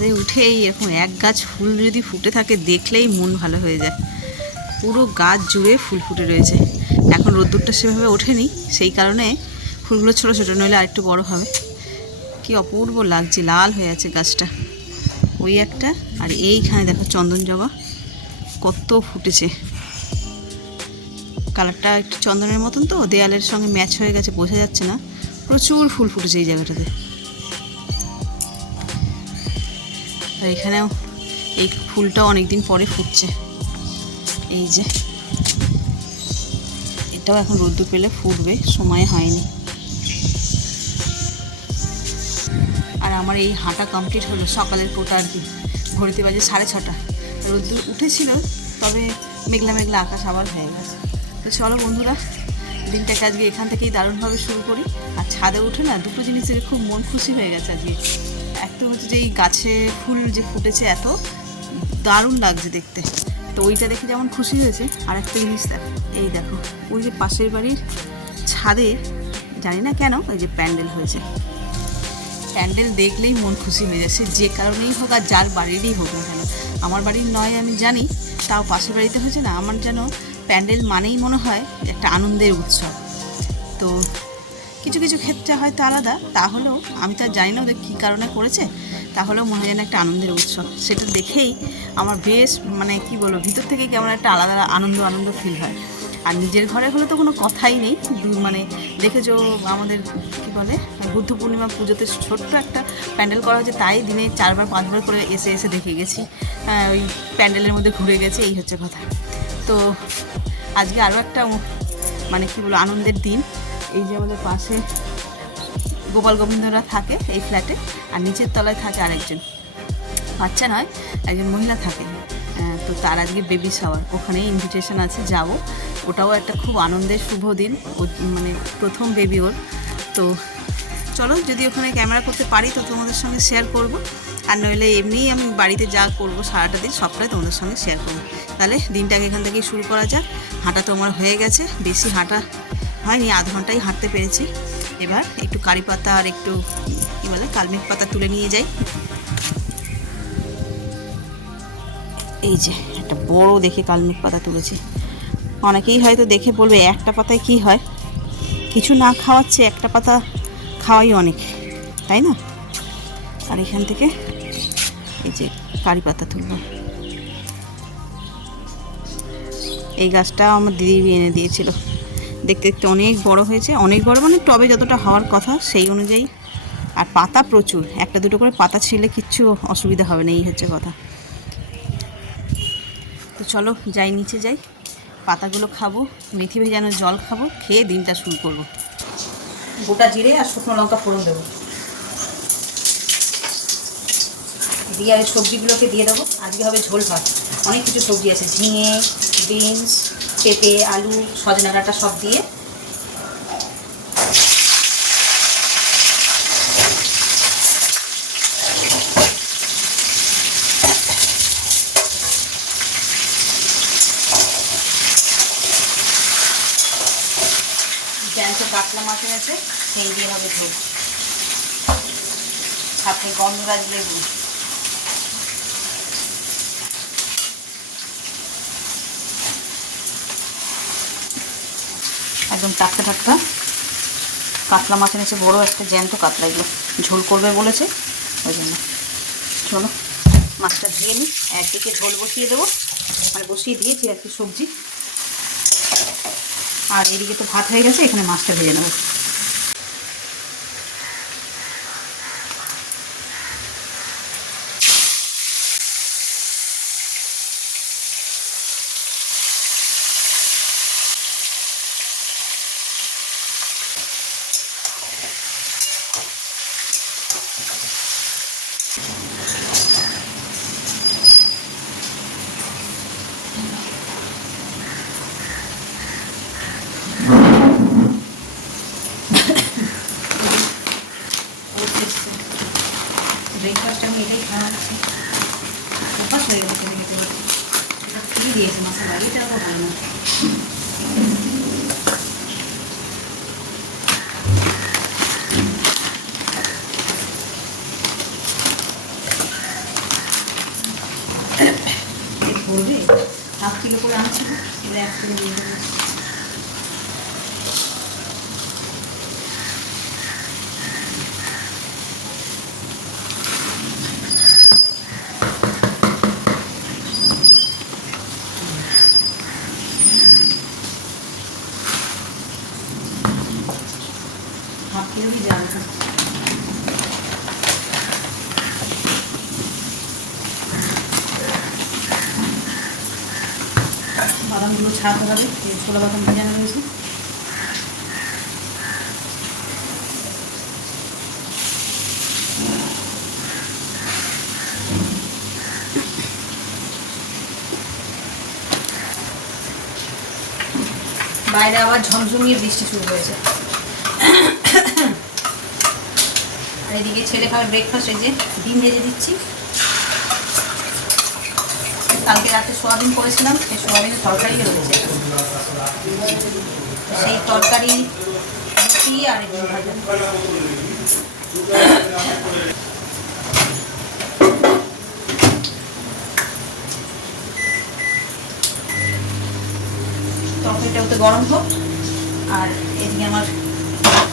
ছাদে উঠেই এরকম এক গাছ ফুল যদি ফুটে থাকে দেখলেই মন ভালো হয়ে যায়। পুরো গাছ জুড়ে ফুল ফুটে রয়েছে। এখন রোদ্দুরটা সেভাবে ওঠেনি, সেই কারণে ফুলগুলো ছোটো ছোটো, নইলে আরেকটু বড় হবে। কি অপূর্ব লাগছে, লাল হয়ে আছে গাছটা। ওই একটা, আর এইখানে দেখো চন্দন জবা কত ফুটেছে। কালারটা একটু চন্দনের মতন, তো দেয়ালের সঙ্গে ম্যাচ হয়ে গেছে, বোঝা যাচ্ছে না। প্রচুর ফুল ফুটেছে এই জায়গাটাতে। আর এখানেও এই ফুলটাও অনেকদিন পরে ফুটছে। এই যে এটাও এখন রোদ্দুর পেলে ফুটবে, সময় হয়নি। আর আমার এই হাঁটা কমপ্লিট হলো, সকালের কোটা আর কি। ঘড়িতে বাজে 6:30। রোদ্দুর উঠেছিল, তবে মেঘলা মেঘলা আকাশ আবার হয়ে গেছে। তো চলো বন্ধুরা, দিনটাকে আজকে এখান থেকেই দারুণভাবে শুরু করি। আর ছাদে উঠে না দুটো জিনিস থেকে খুব মন খুশি হয়ে গেছে আজকে। একটা হচ্ছে যে এই গাছে ফুল যে ফুটেছে, এত দারুণ লাগছে দেখতে। তো ওইটা দেখে যেমন খুশি হয়েছে, আর একটা জিনিস দেখো, এই দেখো ওই যে পাশের বাড়ির ছাদে জানি না কেন ওই যে প্যান্ডেল হয়েছে। প্যান্ডেল দেখলেই মন খুশি হয়ে যাচ্ছে, যে কারণেই হোক আর যার বাড়িরই হোক না কেন। আমার বাড়ির নয় আমি জানি, তাও পাশের বাড়িতে হয়েছে না, আমার যেন প্যান্ডেল মানেই মনে হয় একটা আনন্দের উৎসব। তো কিছু কিছু ক্ষেত্রে হয়তো আলাদা, তাহলেও আমি তো আর জানি না ওদের কী কারণে করেছে, তাহলেও মনে হয় যেন একটা আনন্দের উৎসব। সেটা দেখেই আমার বেশ মানে কি বলবো, ভিতর থেকে কেমন একটা আলাদা আনন্দ ফিল হয়। আর নিজের ঘরে হলে তো কোনো কথাই নেই। মানে দেখেছো আমাদের কি বলে বুদ্ধ পূর্ণিমা পুজোতে ছোট্ট একটা প্যান্ডেল করা হয়েছে, তাই দিনে 4বার 5বার করে এসে দেখে গেছি, ওই প্যান্ডেলের মধ্যে ঘুরে গেছে, এই হচ্ছে কথা। তো আজকে আরও একটা মানে কি বলবো আনন্দের দিন। এই যে আমাদের পাশে গোপাল গোবিন্দরা থাকে এই ফ্ল্যাটে, আর নিচের তলায় থাকে আরেকজন, বাচ্চা নয় একজন মহিলা থাকে। তো তার আজকে বেবি শাওয়ার, ওখানেই ইনভিটেশন আছে, যাবো। ওটাও একটা খুব আনন্দের শুভ দিন, মানে প্রথম বেবি ওর। তো চলো, যদি ওখানে ক্যামেরা করতে পারি তো তোমাদের সঙ্গে শেয়ার করব, আর নইলে এমনিই আমি বাড়িতে যা করবো সারাটা দিন সবটাই তোমাদের সঙ্গে শেয়ার করবো। তাহলে দিনটাকে এখান থেকেই শুরু করা যাক। হাঁটা তো আমার হয়ে গেছে, বেশি হাঁটা হয়নি, আধ ঘন্টাই হাঁটতে পেরেছি। এবার একটু কারি পাতা আর একটু কী বলে কালমেঘ পাতা তুলে নিয়ে যাই। এই যে একটা বড় দেখে কালমেঘ পাতা তুলেছি। অনেকেই হয়তো দেখে বলবে একটা পাতায় কি হয়, কিছু না খাওয়াচ্ছে একটা পাতা খাওয়াই অনেক, তাই না? আর এখান থেকে এই যে কারি পাতা তুলব। এই গাছটা আমার দিদি এনে দিয়েছিল, দেখতে দেখতে অনেক বড় হয়েছে, অনেক বড় মানে টবে যতটা হওয়ার কথা সেই অনুযায়ী। আর পাতা প্রচুর, একটা দুটো করে পাতা ছিলে কিচ্ছু অসুবিধা হবে না, এই হচ্ছে কথা। তো চলো যাই, নিচে যাই, পাতাগুলো খাবো, মেথি ভেজানো জল খাবো, খেয়ে দিনটা শুরু করবো। গোটা জিরে আর শুকনো লঙ্কা ফোড়ন দেবো, দিয়ে আর সবজিগুলোকে দিয়ে দেবো। আজকে হবে ঝোল ভাত, অনেক কিছু সবজি আছে, ঝিঙে, বিনস, পেঁপে, আলু, সজনা ডাঁটা সব দিয়ে। জ্যান্ত কাতলা মাছ আছে, সেই দিয়ে হবে ঝোল, সাথে গন্ধরাজ লেবু। একদম টাটকা টাটকা কাতলা মাছ এনেছে, বড়ো একটা জ্যান্ত কাতলা, এগুলো ঝোল করবে বলেছে, ওই জন্য। চলো মাছটা ধুয়ে নিই, একদিকে ঝোল বসিয়ে দেবো, মানে বসিয়ে দিয়েছি আর কি সবজি, আর এদিকে তো ভাত হয়ে গেছে, এখানে মাছটা ভেজে নেবো। ব্রেকফাস্ট আমি এটাই খাওয়াচ্ছি, অভ্যাস হয়ে গেছে খেতে পারছি, এটা ফ্রি দিয়েছে মশলা, এটা তো ভালো না। হাফ কিলো করে আনছি, এবার 1 কিলো দিয়ে দেবো। হাফ কিলো দিয়ে দেওয়া। বাদামগুলো ছাড়াতে হবে, ছোলা বাদাম ভেজানো রয়েছে। বাইরে আবার ঝমঝমিয়ে বৃষ্টি শুরু হয়েছে। আর এদিকে ছেলে খাবার ব্রেকফাস্ট, এই যে ডিম ভেজে দিচ্ছি। কালকে রাতে সোয়াবিন করেছিলাম, সেই সোয়াবিনের তরকারি রয়েছে, সেই তরকারি রুটি আর ডিম ভাজা। তরকারিটা ওতে গরম হোক। আর এদিকে আমার,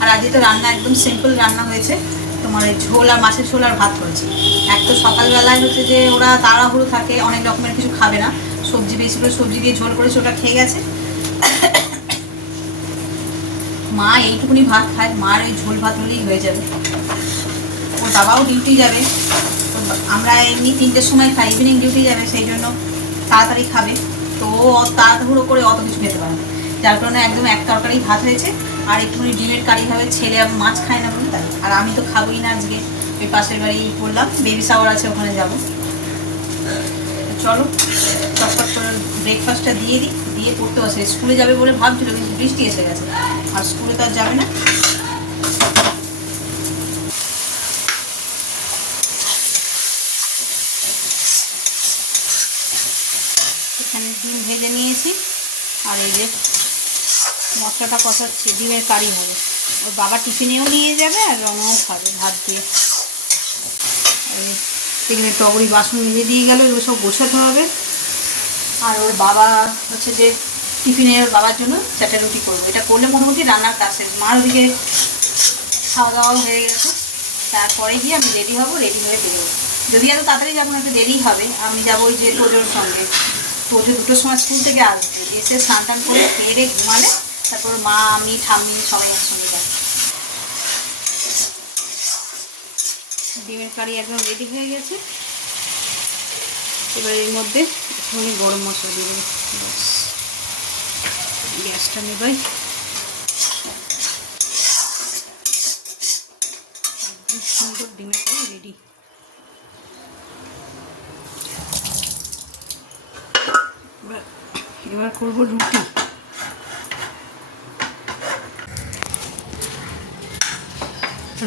আর আজকে তো রান্না একদম সিম্পল রান্না হয়েছে, তোমার এই ঝোল আর মাছের ঝোল আর ভাত করেছি। এক তো সকালবেলায় হচ্ছে যে ওরা তাড়াহুড়ো থাকে, অনেক রকমের কিছু খাবে না, সবজি বেশি করে সবজি দিয়ে ঝোল করেছে, ওটা খেয়ে গেছে। মা এইটুকুনি ভাত খায়, মার ওই ঝোল ভাত হলেই হয়ে যাবে। ওর বাবাও ডিউটি যাবে, আমরা এমনি 3টের সময় খাই, ইভিনিং ডিউটি যাবে, সেই জন্য তাড়াতাড়ি খাবে। তো তাড়াহুড়ো করে অত কিছু খেতে পারে না, যার কারণে একদম এক তরকারি ভাত হয়েছে। আর একটুখানি ডিমের কারি হবে, ছেলে মাছ খায় না বলে তাই। আর আমি তো খাবোই না আজকে, ওই পাশের বাড়ি করলাম, বেবি শাওয়ার আছে, ওখানে যাব। চলো চটপট করে ব্রেকফাস্টটা দিয়ে দিই, দিয়ে পড়তে বসে। স্কুলে যাবে বলে ভাবছিল, কিন্তু বৃষ্টি এসে গেছে, আর স্কুলে তো আর যাবে না। এখানে ডিম ভেজে নিয়েছি, আর এই যে মশলাটা কষাচ্ছি, ডিমের কারি হবে। ওর বাবা টিফিনেও নিয়ে যাবে, আর রঙাও খাবে ভাত দিয়ে। এখানে টগরি বাসন মেজে দিয়ে গেল, এগুলো সব গোছাতে হবে। আর ওর বাবা হচ্ছে যে টিফিনে বাবার জন্য 4টা রুটি করবো, এটা করলে মোটামুটি রান্নার কাজ শেষ। মার ওদিকে খাওয়া দাওয়াও হয়ে গেছে, তারপরে গিয়ে আমি রেডি হব, রেডি হয়ে বেরোবো। যদি এত তাড়াতাড়ি যাবো না, একটু দেরি হবে। আমি যাবো ওই যে তোজোর সঙ্গে, তোজো 2টোর সময় স্কুল থেকে আসবে, এসে স্নান টান করে খেয়ে ঘুমালে তারপর মা, আমি, ঠাম্মি সবাই একসঙ্গে যাবে। ডিমের কারি একদম রেডি হয়ে গেছে। এবার এর মধ্যে একটুখানি গরম মশলা দিয়ে দেবো, গ্যাসটা নেবাই। একদম সুন্দর ডিমের কারি রেডি। এবার করবো রুটি।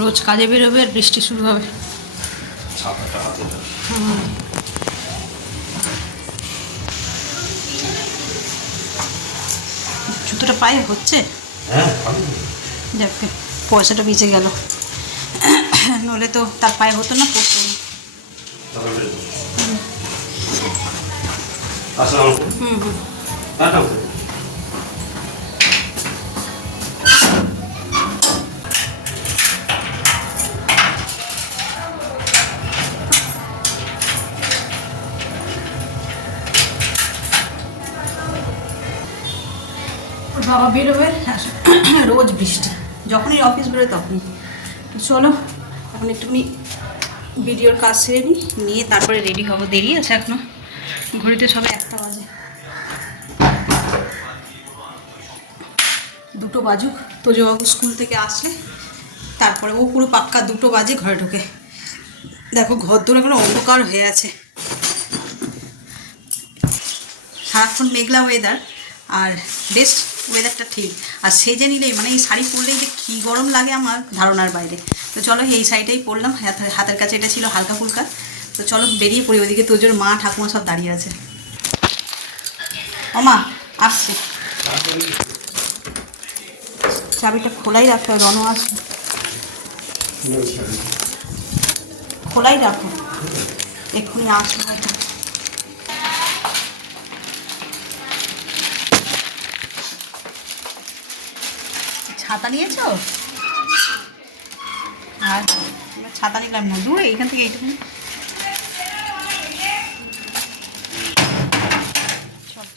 রোজ কাজে বেরোবে আর বৃষ্টি শুরু হবে। জুতোটা পায়ে হচ্ছে, যাক পয়সাটা বেঁচে গেল, নইলে তো তার পায়ে হতো না, পড়তো না। বাবা বেরোবে, রোজ বৃষ্টি, যখনই অফিস বেরোয় তখনই। চলো এখন একটুখানি ভিডিওর কাজ সেরে নিয়ে তারপরে রেডি হবো। দেরি আছে এখনো, ঘড়িতে সবে 1টা বাজে। 2টো বাজুক, তোজবাবু স্কুল থেকে আসলে তারপরে ও পুরো পাক্কা 2টো বাজে ঘরে ঢোকে। দেখো ঘর দূর এখন অন্ধকার হয়ে আছে, সারাক্ষণ মেঘলা ওয়েদার, আর বেশ ওয়েদারটা ঠিক। আর সেজে নিলেই, মানে এই শাড়ি পরলেই যে কী গরম লাগে আমার ধারণার বাইরে। তো চলো এই শাড়িটাই পরলাম, হাতের কাছে এটা ছিল হালকা ফুলকা। তো চলো বেরিয়ে পড়ি, ওদিকে তোজোর মা ঠাকুমা সব দাঁড়িয়ে আছে। ও মা আসছে, চাবিটা খোলাই রাখতে হবে, রনও আসবে, খোলাই রাখো, এক্ষুনি আসবে হয়তো। ছাতা নিয়েছো? আর ছাতা নিলাম না, দূরে এখান থেকে এইটুকু।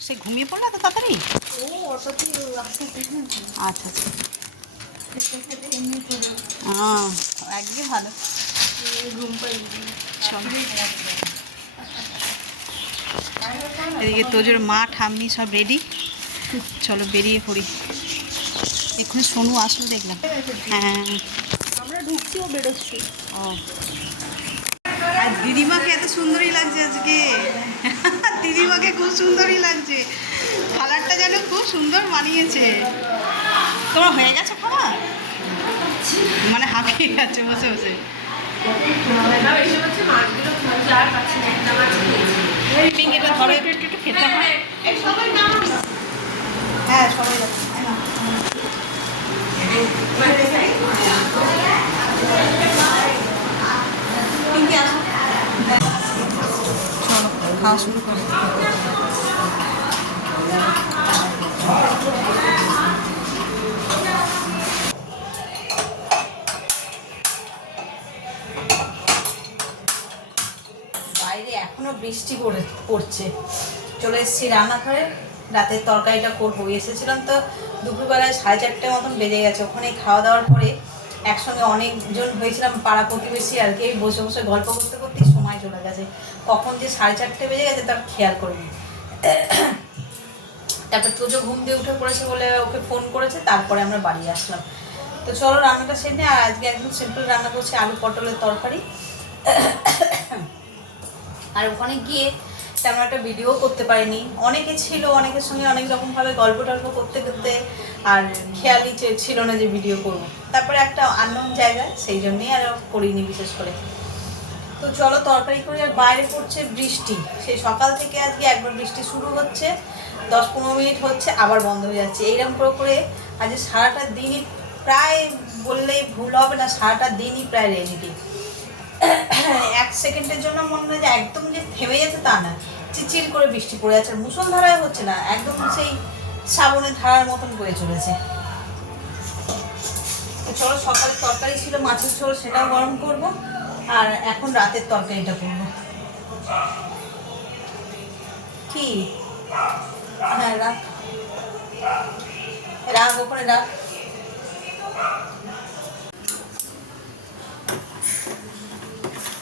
সে ঘুমিয়ে পড়লো এত তাড়াতাড়ি? আচ্ছা আচ্ছা, একদমই ভালো। এদিকে তোজোর মা ঠাম্মি সব রেডি, চলো বেরিয়ে পড়ি। এক্ষুনি সোনু আসলো দেখলাম। হ্যাঁ আমরা ঢুকছি ও বেরোচ্ছি। ও, আর দিদিমাকে এত সুন্দরই লাগছে আজকে। দিদিমাকে খুব সুন্দরই লাগছে, কালারটা যেন খুব সুন্দর মানিয়েছে। তোমার হয়ে গেছে খাওয়া? মানে হাঁপিয়ে গেছে বসে বসে। এটা ধরো একটু একটু খেতে হয়। হ্যাঁ সবাই যাচ্ছে। চলো খাওয়া শুরু করো। বাইরে এখনো বৃষ্টি পড়ছে। চলে এসেছি রান্নাঘরে, রাতের তরকারিটা করবো। এসেছিলাম তো দুপুরবেলায় 4:30 মতন বেজে গেছে। ওখানে খাওয়া দাওয়ার পরে একসঙ্গে অনেকজন হয়েছিলাম, পাড়া প্রতিবেশী আর কি। বসে বসে গল্প করতে করতেই সময় চলে গেছে, কখন যে 4:30 বেজে গেছে তার খেয়াল করিনি। তারপর তোজো ঘুম দিয়ে উঠে পড়েছে বলে ওকে ফোন করেছে, তারপরে আমরা বাড়ি আসলাম। তো চলো রান্নাটা সেরে। আর আজকে একদম সিম্পল রান্না করছি, আলু পটলের তরকারি। আর ওখানে গিয়ে তেমন একটা ভিডিও করতে পারিনি, অনেকে ছিল, অনেকের সঙ্গে অনেক রকমভাবে গল্প টল্প করতে করতে আর খেয়ালই ছিল না যে ভিডিও করবো। তারপরে একটা আননোন জায়গা, সেই জন্যই আর করিনি বিশেষ করে। তো চলো তরকারি করি। আর বাইরে পড়ছে বৃষ্টি, সেই সকাল থেকে আজকে একবার বৃষ্টি শুরু হচ্ছে, 10-15 মিনিট হচ্ছে, আবার বন্ধ হয়ে যাচ্ছে। এইরকম করে করে আজ সারাটা দিনই, প্রায় বললেই ভুল হবে না, সারাটা দিনই প্রায় রেনিটি। 1 সেকেন্ডের জন্য মনে হয় যে একদম যে থেমে যাচ্ছে তা না, চিচির করে বৃষ্টি পড়ে যাচ্ছে। মুষলধারায় হচ্ছে না, একদম সেই শ্রাবণের ধারার মতন বয়ে চলেছে। তো চলো, সকালে তরকারি ছিল মাছের ঝোল, সেটাও গরম করব। আর এখন রাতের তরকারিটা করবো। কি? হ্যাঁ রাখ রাখ, ওখানে রাখ।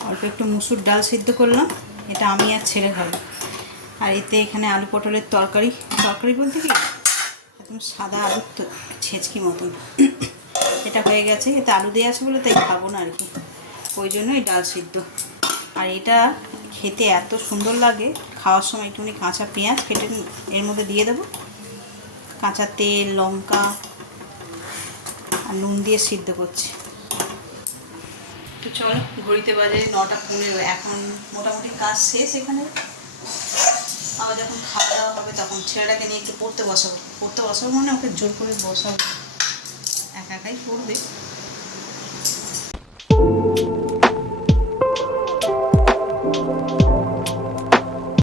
অল্প একটু মুসুর ডাল সিদ্ধ করলাম, এটা আমি আর ছেলে খাবো। আর এতে এখানে আলু পটলের তরকারি, তরকারি বলতে কি একদম সাদা আলুর তো ছেঁচকি মতন, এটা হয়ে গেছে। এতে আলু দেওয়া আছে বলে তাই খাবো না আর কি, ওই জন্যই ডাল সিদ্ধ। আর এটা খেতে এত সুন্দর লাগে, খাওয়ার সময় একটুখানি কাঁচা পেঁয়াজ কেটে এর মধ্যে দিয়ে দেবো, কাঁচা তেল, লঙ্কা আর নুন দিয়ে সিদ্ধ করছি। তো চলো, ঘড়িতে বাজে 9:15। এখন মোটামুটি কাজ শেষ এখানে। আবার যখন খাওয়া দাওয়া হবে তখন ছেলেটাকে নিয়ে একটু পড়তে বসাবো মানে ওকে জোর করে বসাবো, একা একাই পড়বে।